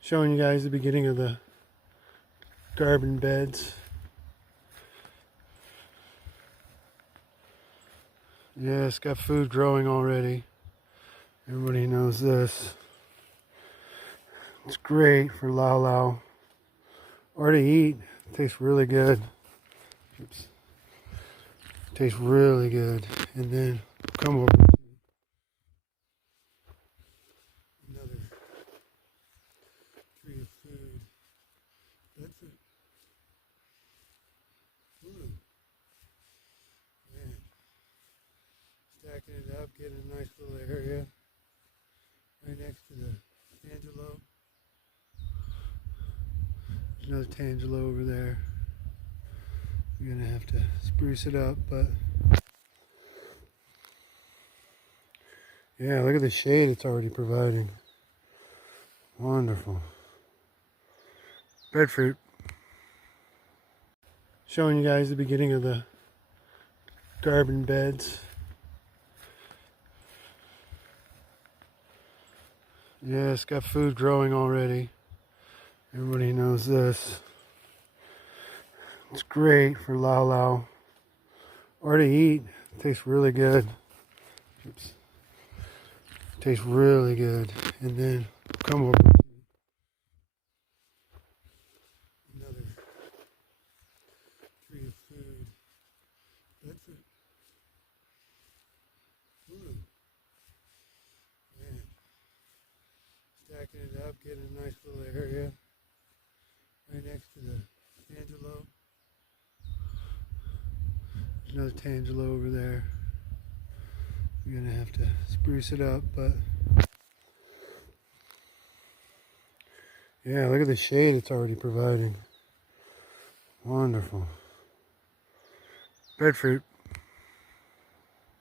Showing you guys the beginning of the garden beds. Yeah, it's got food growing already. Everybody knows this. It's great for lau lau or to eat. It tastes really good. Oops. Tastes really good. And then come over to another tree of food. That's it. Ooh. Man. Stacking it up, getting a nice little area right next to the tangelo. There's another tangelo over there. We're gonna have to spruce it up, but yeah, look at the shade it's already providing. Wonderful. Breadfruit. Showing you guys the beginning of the garden beds. Yeah, it's got food growing already. Everybody knows this. It's great for lau lau or to eat. It tastes really good. Oops. Tastes really good. And then come over to another tree of food. That's it. Ooh. Man. Stacking it up, getting a nice little area right next to the tangelo. There's another tangelo over there. We're gonna have to spruce it up, but yeah, look at the shade it's already providing. Wonderful. Breadfruit.